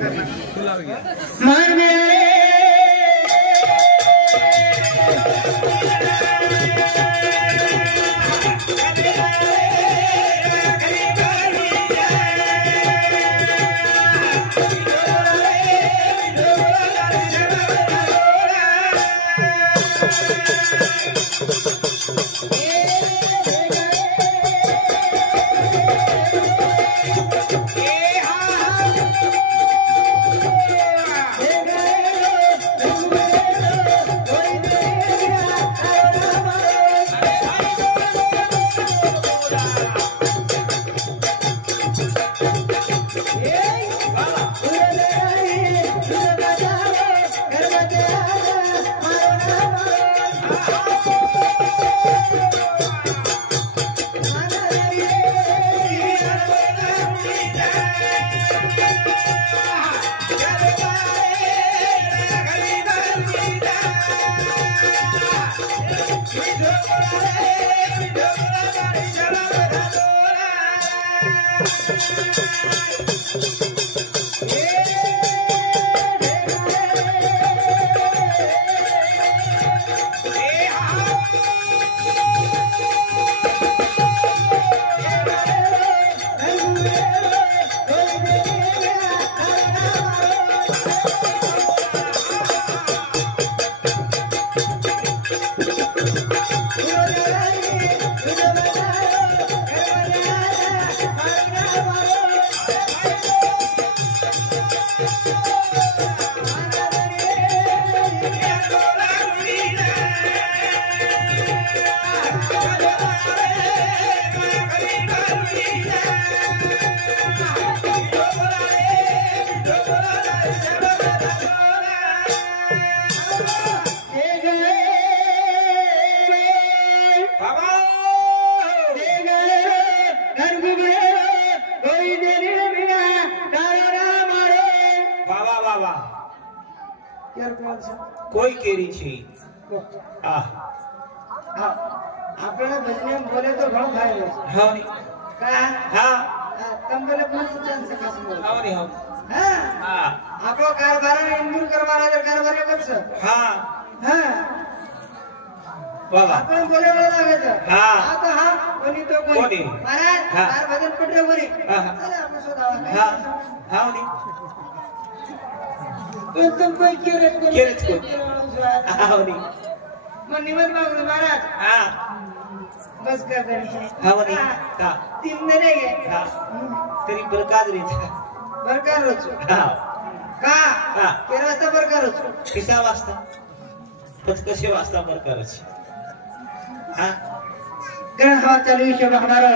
मान में कोई केरी छी आपने भजने बोले तो घणो फायदो हां नी हां तम बोले मस्त चांस से खास बोल हां नी हां आपो कारभार इंदूर करवाना तो कारभार कब से हां बाबा आपण बोले बोला लागे तो हां तो हां कोणी तो कोणी महाराज कार भजन पडले कोणी अरे आपण शोधावा हां नी तुम कोई केरच को हां नी मन निमन मागलो महाराज बस कर दे हां नी का 3 महिने गे तरी बरकाद रे बरकार रोज का केरा वाजता बरकार रोज किसा वाजता कसे वाजता बरकारच गण हवा चालू शब हमारा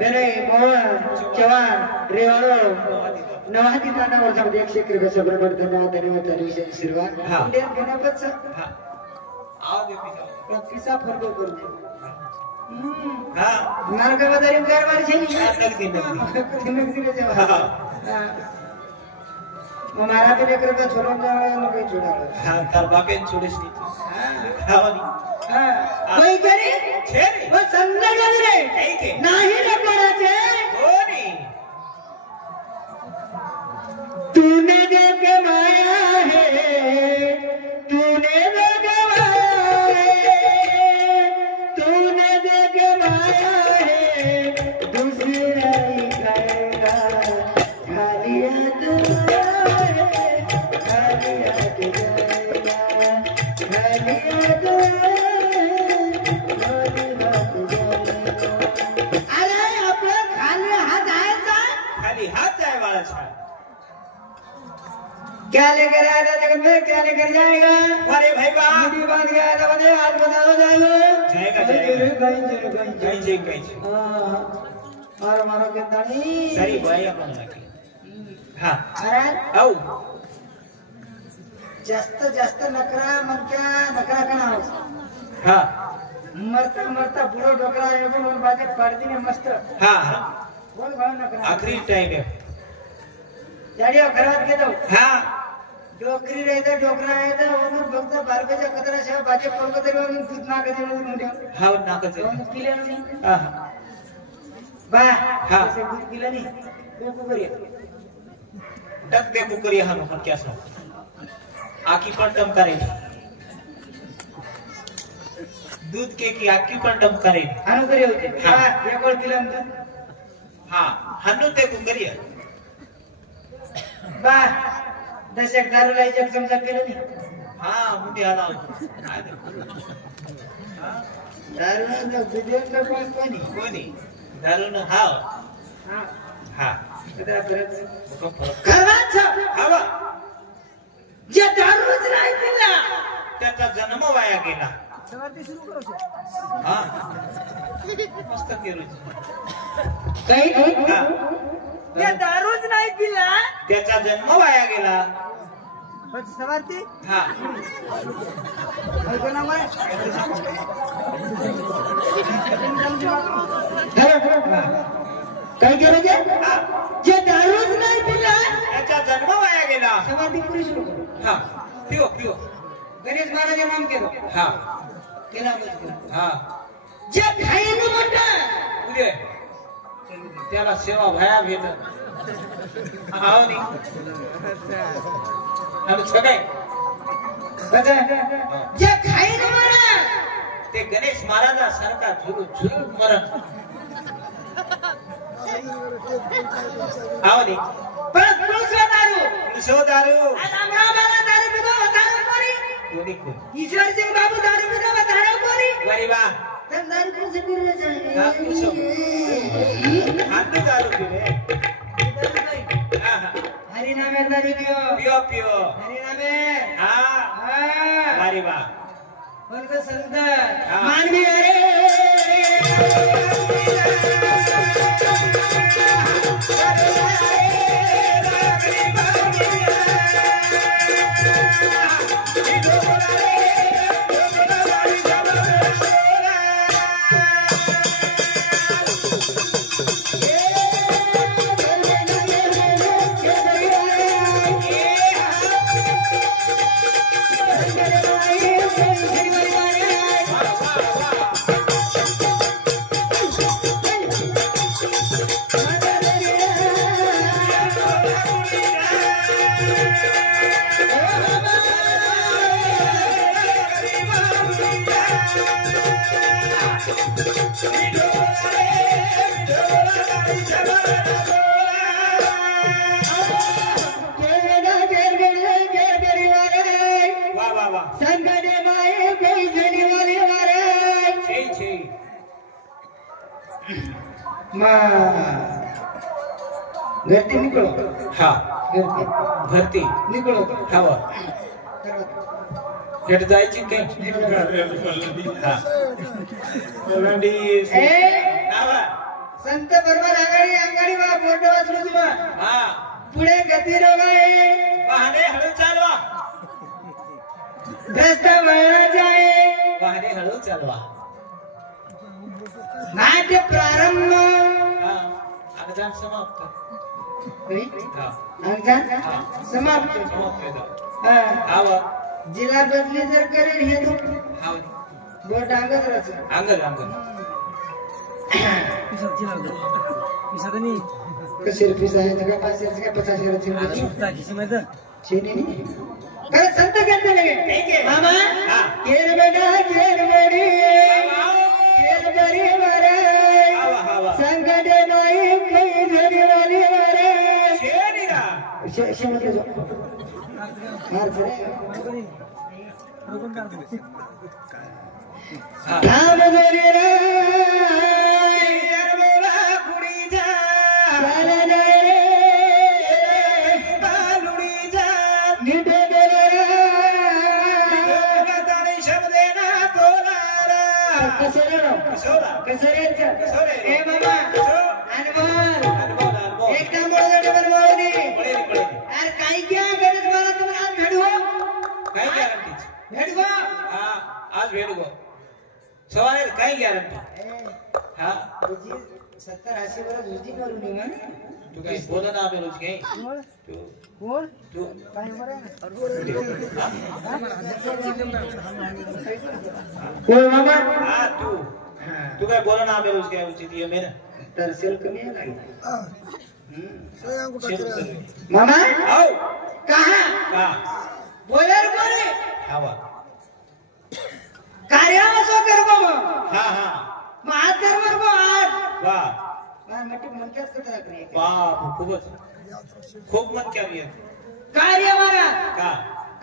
बेरे मोहन जवान रेवाड़ो नवाती ताना और सब देख से कृपया सब्र धन्यवाद धन्यवाद चालू से आशीर्वाद इंडियन गणपत से आओगे पिसा फरको कर दे मार के बदारी कर मार छे नहीं हमारा भी लेकर का छोड़न जावे न कोई छोड़ा तार बाके छोड़ेस नहीं कोई करे छे वो संदर रे नाही रे पड़ा छे कोनी तूने जो के माया है तूने जो के माया है तूने जो के माया है दूसरा ही करेगा खाली हाथ जाएगा खाली हाथ अरे आपलं खाली हात जायचा खाली हाथ जाए वाला छा क्या लेकर आया था जगत में क्या लेकर जाएगा अरे भाई मुझे बात गया था बने आज बता दो जाएगा जाएगा और मारो के दानी सरी भाई अपन लगे हां अरे औ जास्त नकरा मनक्या नकरा कना हां मरता मरता बुरो डोकरा है पण बाजे पडती ने मस्त हां बोल भाव नकरा आखरी टाइम है जाडियो घरात घेतो हां डोकरी रहता डोकरा है तो वो फक्त बारबेच्या कचरा शेव बाजे पडको तरी म्हणून दूध ना कधी म्हणून हां नाकच पिले नाही हां बा हां दूध पिलं नाही तो करूया टक दे कुकरी हानो पण क्या सा आकी पण टमकारे दूध के की आकी पण टमकारे हानो करे होते हां एक गोळ पिलं तर हां हानो ते कुकरी बा दशक दारू लाई एक चमचा पिलं नाही हां मुंडी आला दारू न विदेन कोणी दारू न हाव हां हां किती फरक खरंच हवा जे दारूच नाही पिला त्याचा जन्म वाया गेला सवारती सुरू करू हा मस्त केलं काही हा जे दारूच नाही पिला त्याचा जन्म वाया गेला सवारती हा ऐकना बाय काय केलं जे दारूच नाही पिला त्याचा जन्म वाया गेला सवारती पुरी सुरू करू हा पिओ गणेश महाराज नाम केलं हा केला हा जे खायला मोठा उदे त्याला सेवा भया भेट हाव नी आणि सगळे जे खायला मोठा ते गणेश महाराजा सारखा झुरू मरण हाव नी पण पुरुषो दारू दारू दारू पितो दारू कोणी कोणी ईश्वर सिंह बाबू दारू पितो दारू कोणी वरी बा तर दारू कोण पिले हात दारू पिले हा हा हरी नामे दारू पिओ हरी नामे हा वरी बा कोण का संत मानवी अरे घरती निकलो हा घरती भरती निकलो हवा हेट जायची काय हा संत बरोबर अंगाडी वा फोटो वाचलो तुला हा पुढे गती रोगाय वाहने हळू चालवा रस्ता वळला जाय वाहने हळू चालवा नाट्य प्रारंभ हा अगदान समाप्त हा समाप्त हवा जिला बदली जर करेल हे तो बोट अंगत रच अंगल कसे रुपये आहे का 500 का 50 चीनी अरे संत कहते लगे मामा केर बेटा केर बड़ी केर बड़ी मारे संकट माई कोई झरी वाली मारे शेरीरा शेमत जो मार चले नाम जोरी रे यार बोला कुड़ी जा साला जाए बालुड़ी जा निडे कसरे ए मामा अनमोल एकदम डबल बोलनी यार काय क्या गणेश महाराज तुम्हाला आज भेटू काय गॅरंटी भेटू हा आज भेटू सवारे काय गॅरंटी हा 70-80 वर्ष उजी करू नये ना तू काय बोल ना आम्ही रोज काय कोण तू काय बरं कोण मामा हा तू काय बोल ना आम्ही रोज काय उचित ये मेरा तर सेल कमी आहे मामा आओ कहा का बोलर कोणी हवा कार्यावसो करबो हा हा मग आज कर मरबो आज वा मटी म्हणतात कथा करे बाप खूपच खूप मत केली कार्य मारा का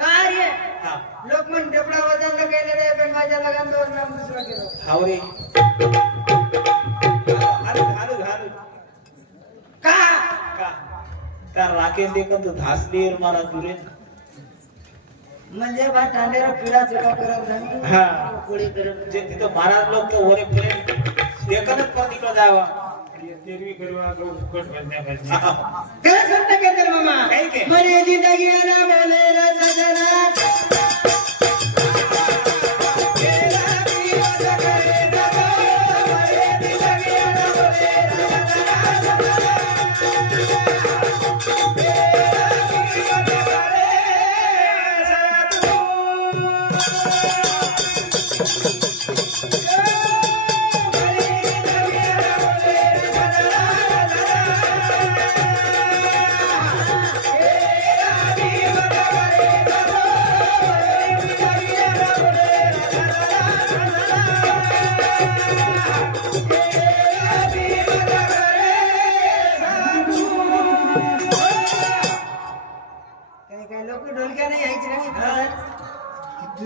कार्य हा लोक म्हण डबडा वजन केले रे पण माझ्या लगान दोर नाम दुसरा केलं हावरे हालू हालू हालू का का त्या राखेल देखत धासलीर मला दुरे म्हणजे बा टांडेरा पिढा चुका करत नाही हा कोळी करत जे तिथं महाराज लोक तो वरे फिरे देखतच पण तिकडं जावा तेरवी करवा फुकट बंद्या काय संत केंद्र मामा काय के? मरे जिंदगी ना बोले रा सजना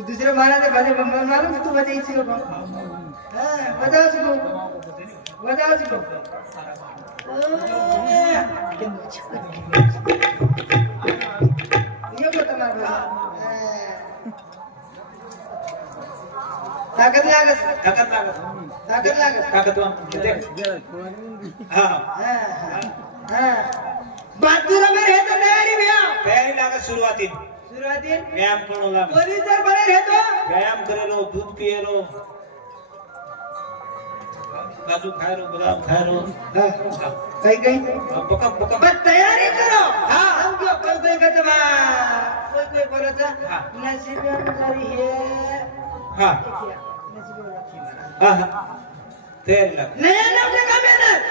दुसरे महाराज भाजे मारू तू बजायची लोक बजाव शिको बजाव शिको ताकद लागत ताकद लागत ताकद लागत ताकद हा बाजूला मेरे हे तो तयारी भैया तयारी लागत सुरुवातीत सुरुवातीत व्यायाम करू लागत पोलीस जर बने रहतो व्यायाम करेलो दूध पिएलो काजू खायरो बदाम खायरो काही काही पकम पकम बस तयारी करो हाँ। समझो कोई कोई कहता कोई बोलता हाँ। नसीब अनुसारी है हा नसीब हा हा तयारी लागत नया नवले का मेहनत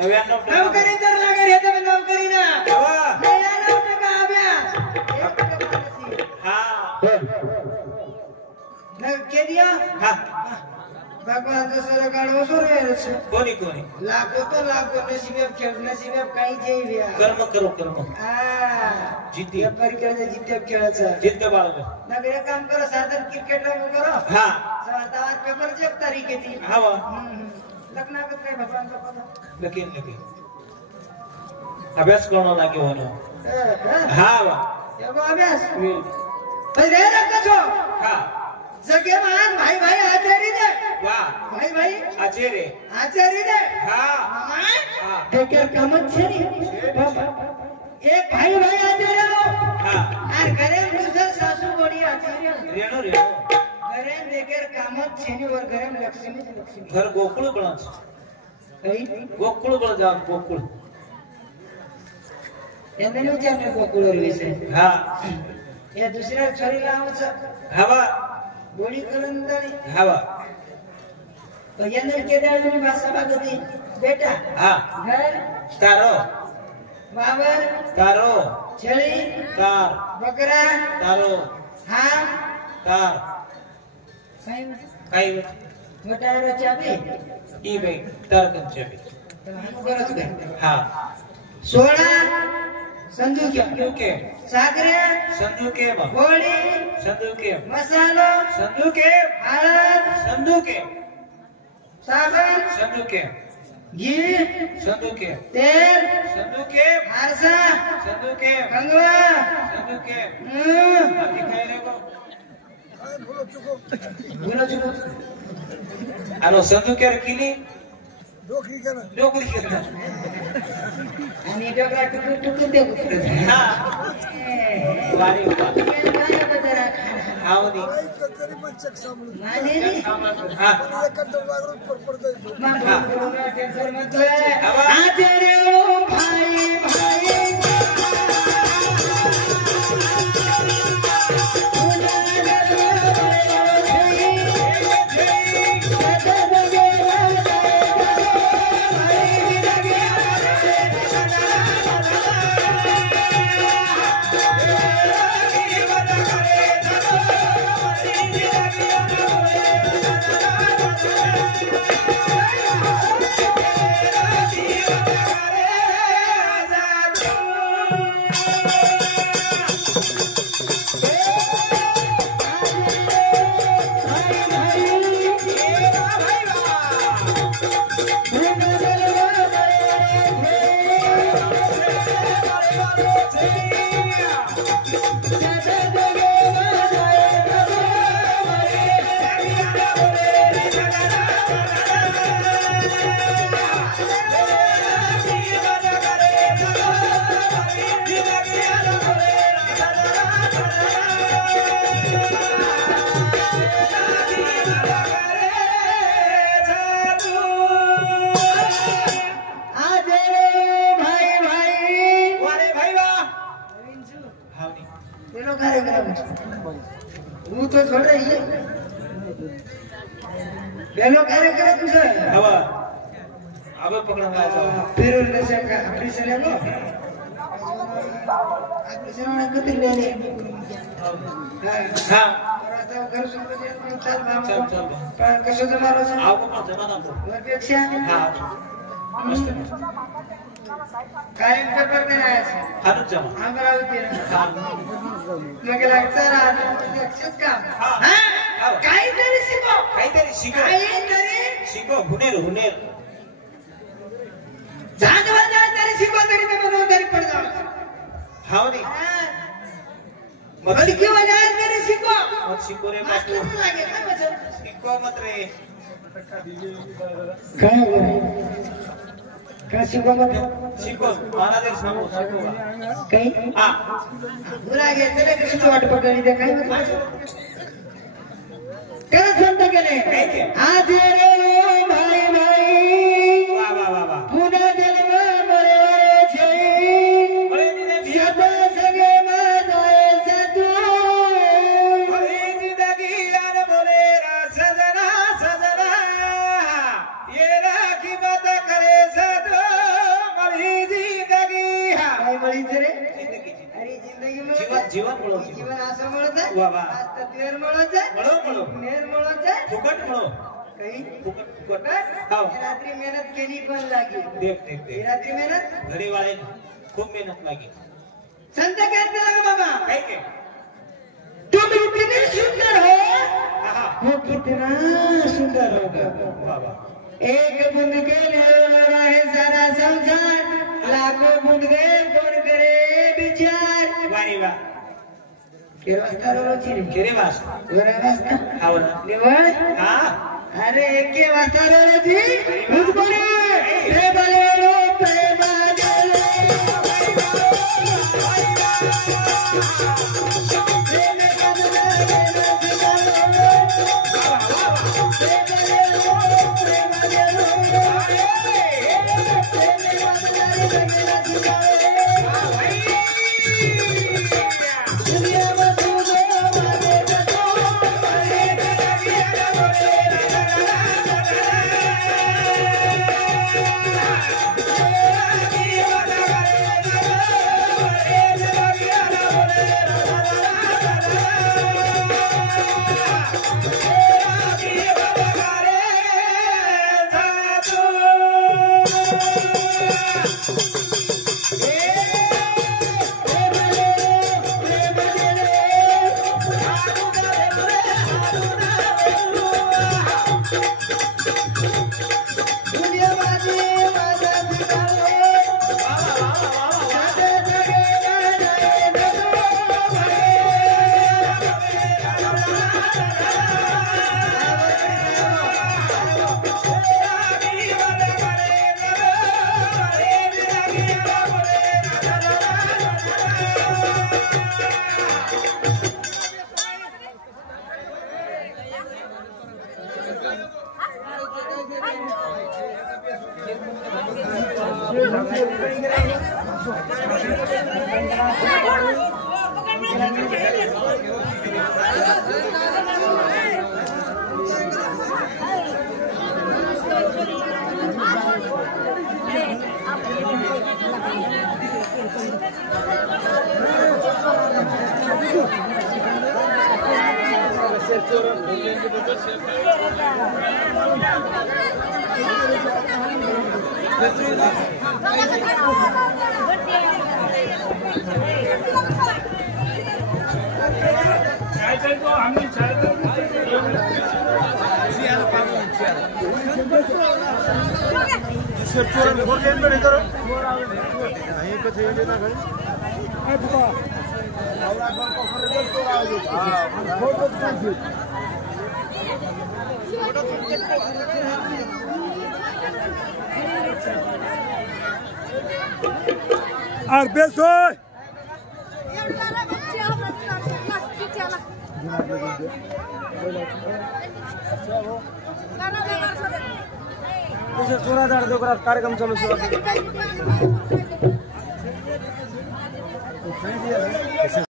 नव्याण्णव नौकरी तर लागे रे तर नौकरी ना वा. नया नवले का अभ्यास एक टका नसीब हा न के दिया हा भगवान तो सर गाड़ो सो रे कोणी कोणी लाखो तो लाखो नसीब काही जेई बिया कर्म करो कर्म जिद्दी. या परिकर जिद्द खेळायचं जिद्द बाळग नगरे काम करो साधन क्रिकेट करो हा सात पेपर चेक तारीख येते हवा लग्नात काय भगवान का पता लगीन लगीन अभ्यास करणं लागे होणं हा वा एगो अभ्यास वेळ. रे रखो हा जगे मान भाई भाई आचारी दे वा भाई भाई आचेरे आचारी दे हा मामा हा देखेर कामत छे एक भाई भाई आचार्य हा और घरे दूसर सासू बोड़ी आचार्य रेणू रेणू घरे देखेर कामत छे और घरे लक्ष्मी लक्ष्मी घर गोकुळ बळच कई गोकुळ बळ जा गोकुळ यांनी विचारले गोकुळवर विषय हा या दुसऱ्या छोरीला आमचं हवा बोडी करून जाणे हवा यांनी केल्या भाषा बागती बेटा हा घर तारो वावर तारो छेळी तार बकरा तारो हा तार काही मोटार चाबी ई बाई तार कंचे बरंच काय हा सोळा संदूक संदूके साखरे संदूके बा गोळी संदूके मसालो संदूके हळद संदूके साबण संदूके घी संदूके तेल संदूके आरसा संदूके कंगवा संदूके हम्म आधी खायले को बोलो चुको अरे संदूके रे किली डोकरी करा डोकरी केला आणि डोकरा टुकू टुकू दे हा वारी उभा काय बदरा आवनी तरी पण चक सांभाळून माने हा एखादं लागून पडपडतोय टेंशन मत आते रे ओ भाई भाई तू तो छोड़ रही है बेलो कार्यक्रम तुझे हवा अब पकड़ा फिर नशा का ऑपरेशन है वो ऑपरेशन होने को दिल लेने हां रास्ता घर सुन चल चल कसो जमालो आपको पण जमाना तो अपेक्षा हां मस्त कायम पेपर में आया है हां जमा अमरावती लगे लगता रहा अक्षत काम हां काहीतरी शिको हुनेर जागवा तरी शिको तरी ते म्हणून तरी पड जाऊ हाव नी मग किंवा जाय तरी शिको मत शिको रे बापू लागे काय म्हणजे शिको मत रे काय शिको मत शिको महाराज सांगू शिको काही हां पुरा घेतले कृष्ण वाट पकडली ते काय म्हणत काय संत केले आज रे भाई भाई वाह वाह वाह वाह पुन्हा जन्म मरे छे सदा सगे माय सतू भरी जिंदगी यार बोले सजना सजना ये राखी मत करे सदो भरी जिंदगी काय म्हणायचं रे जिंदगी अरे जिंदगी जीवन बोलो जीवन असं म्हणत आहे वाह वाह आज तत्वेर म्हणत आहे बोलो नेर म्हणत आहे फुकट बोलो काही फुकट हाव रात्री मेहनत केली पण लागी देख रात्री मेहनत घरी वाले खूप मेहनत लागी संत कहते लगा बाबा काय के तुम इतने सुंदर हो हां वो कितना सुंदर होगा वाह वाह एक बूंद के लिए है सारा संसार लाखों बूंद गए कौन करे विचार वारी वाह के वास्ता रोची रे केरे वास गोरा वास्ता हाव ना निवड हां अरे एक के वास्ता रोची भूत बोले हे बोले प्रेम আর বেশ হয় सोनादार दोघात कार्यक्रम चालू